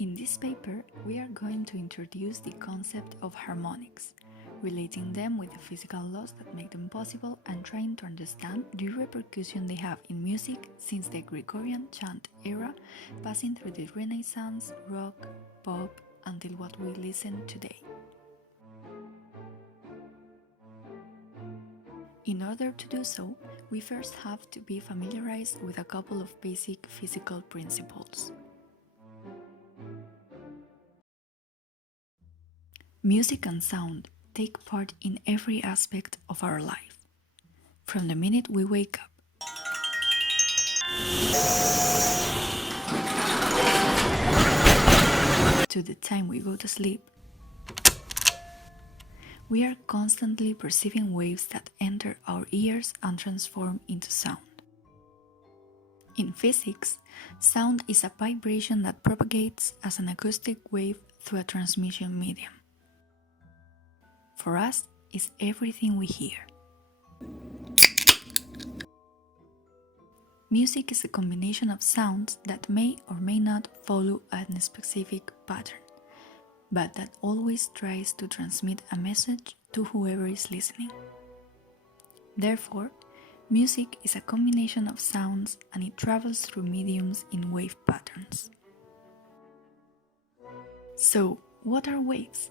In this paper, we are going to introduce the concept of harmonics, relating them with the physical laws that make them possible and trying to understand the repercussion they have in music since the Gregorian chant era, passing through the Renaissance, rock, pop, until what we listen today. In order to do so, we first have to be familiarized with a couple of basic physical principles. Music and sound take part in every aspect of our life. From the minute we wake up to the time we go to sleep, we are constantly perceiving waves that enter our ears and transform into sound. In physics, sound is a vibration that propagates as an acoustic wave through a transmission medium. For us, it's everything we hear. Music is a combination of sounds that may or may not follow a specific pattern, but that always tries to transmit a message to whoever is listening. Therefore, music is a combination of sounds and it travels through mediums in wave patterns. So, what are waves?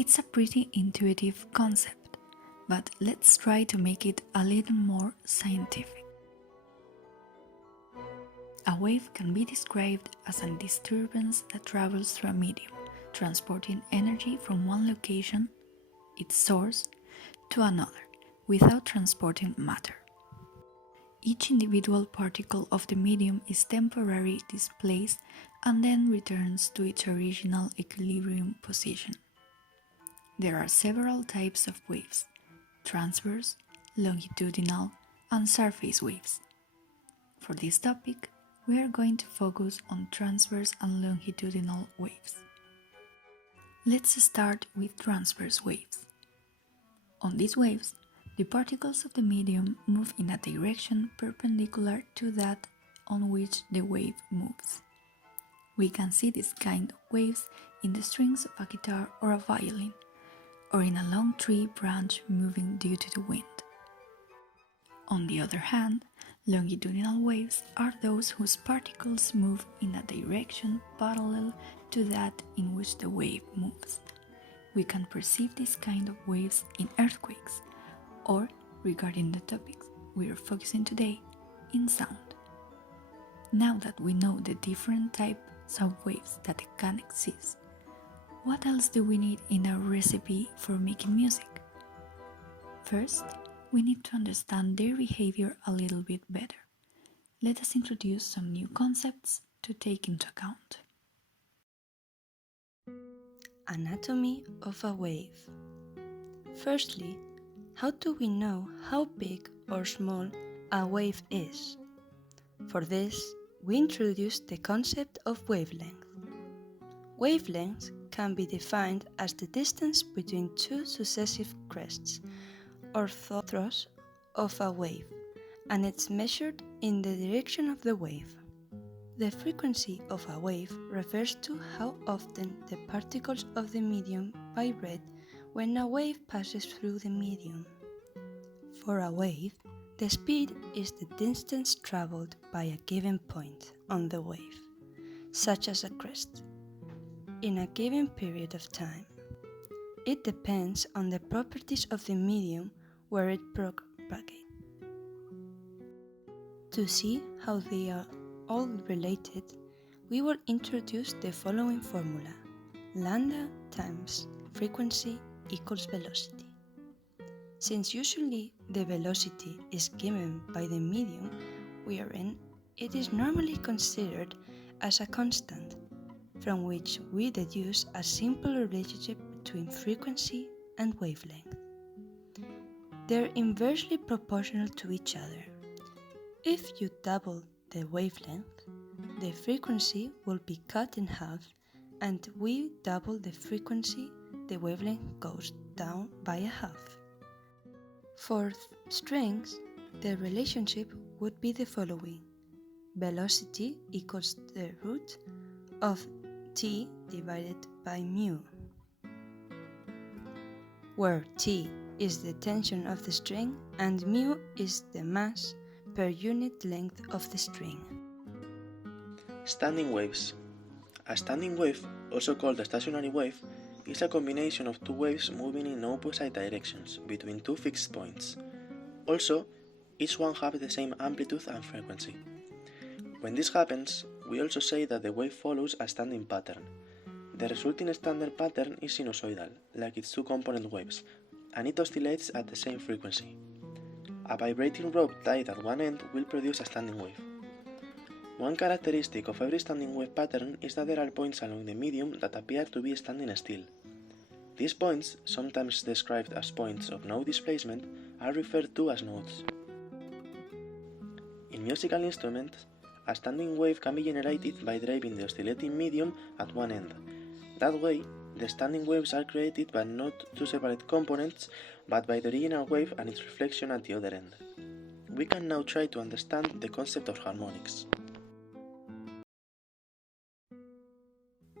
It's a pretty intuitive concept, but let's try to make it a little more scientific. A wave can be described as a disturbance that travels through a medium, transporting energy from one location, its source, to another, without transporting matter. Each individual particle of the medium is temporarily displaced and then returns to its original equilibrium position. There are several types of waves: transverse, longitudinal, and surface waves. For this topic, we are going to focus on transverse and longitudinal waves. Let's start with transverse waves. On these waves, the particles of the medium move in a direction perpendicular to that on which the wave moves. We can see this kind of waves in the strings of a guitar or a violin, or in a long tree branch moving due to the wind. On the other hand, longitudinal waves are those whose particles move in a direction parallel to that in which the wave moves. We can perceive this kind of waves in earthquakes, or, regarding the topics we are focusing today, in sound. Now that we know the different types of waves that can exist, what else do we need in our recipe for making music? First, we need to understand their behavior a little bit better. Let us introduce some new concepts to take into account. Anatomy of a wave. Firstly, how do we know how big or small a wave is? For this, we introduce the concept of wavelength. Wavelength can be defined as the distance between two successive crests or throws of a wave, and it's measured in the direction of the wave. The frequency of a wave refers to how often the particles of the medium vibrate when a wave passes through the medium. For a wave, the speed is the distance traveled by a given point on the wave, such as a crest, in a given period of time. It depends on the properties of the medium where it propagates. To see how they are all related, we will introduce the following formula: lambda times frequency equals velocity. Since usually the velocity is given by the medium we are in, it is normally considered as a constant, from which we deduce a simple relationship between frequency and wavelength. They're inversely proportional to each other. If you double the wavelength, the frequency will be cut in half, and we double the frequency, the wavelength goes down by a half. For strings, the relationship would be the following: velocity equals the root of T divided by mu, where T is the tension of the string and mu is the mass per unit length of the string. Standing waves. A standing wave, also called a stationary wave, is a combination of two waves moving in opposite directions between two fixed points. Also, each one has the same amplitude and frequency. When this happens, we also say that the wave follows a standing pattern. The resulting standard pattern is sinusoidal, like its two-component waves, and it oscillates at the same frequency. A vibrating rope tied at one end will produce a standing wave. One characteristic of every standing wave pattern is that there are points along the medium that appear to be standing still. These points, sometimes described as points of no displacement, are referred to as nodes. In musical instruments, a standing wave can be generated by driving the oscillating medium at one end. That way, the standing waves are created by not two separate components, but by the original wave and its reflection at the other end. We can now try to understand the concept of harmonics.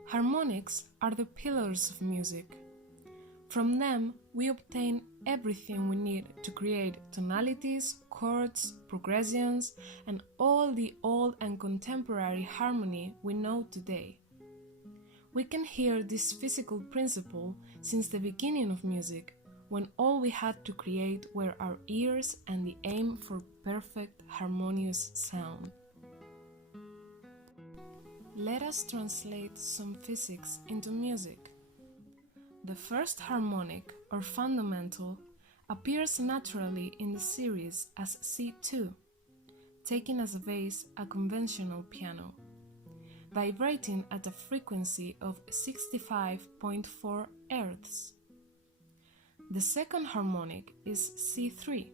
Harmonics are the pillars of music. From them, we obtain everything we need to create tonalities, chords, progressions, and all the old and contemporary harmony we know today. We can hear this physical principle since the beginning of music, when all we had to create were our ears and the aim for perfect harmonious sound. Let us translate some physics into music. The first harmonic, or fundamental, appears naturally in the series as C2, taking as a base a conventional piano, vibrating at a frequency of 65.4 Hz. The second harmonic is C3,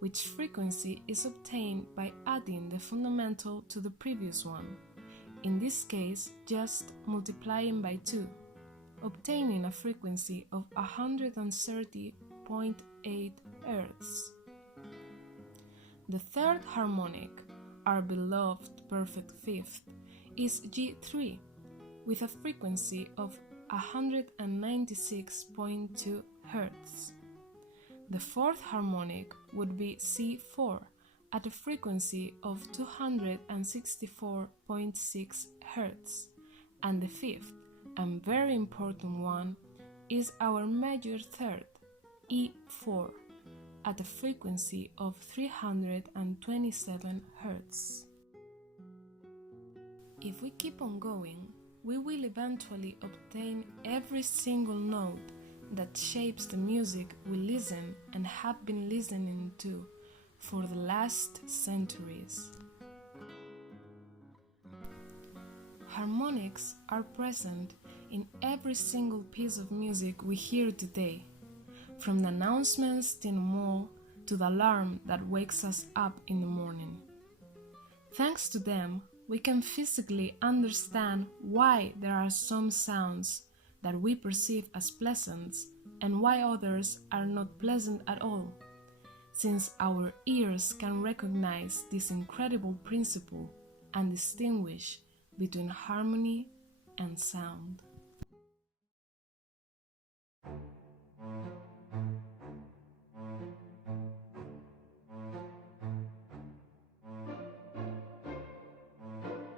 which frequency is obtained by adding the fundamental to the previous one, in this case just multiplying by 2, obtaining a frequency of 130.8 Hz. The third harmonic, our beloved perfect fifth, is G3, with a frequency of 196.2 Hz. The fourth harmonic would be C4 at a frequency of 264.6 Hz, and the fifth, and very important one, is our major third, E4, at a frequency of 327 Hz. If we keep on going, we will eventually obtain every single note that shapes the music we listen and have been listening to for the last centuries. Harmonics are present in every single piece of music we hear today, from the announcements in the mall to the alarm that wakes us up in the morning. Thanks to them, we can physically understand why there are some sounds that we perceive as pleasant and why others are not pleasant at all, since our ears can recognize this incredible principle and distinguish between harmony and sound.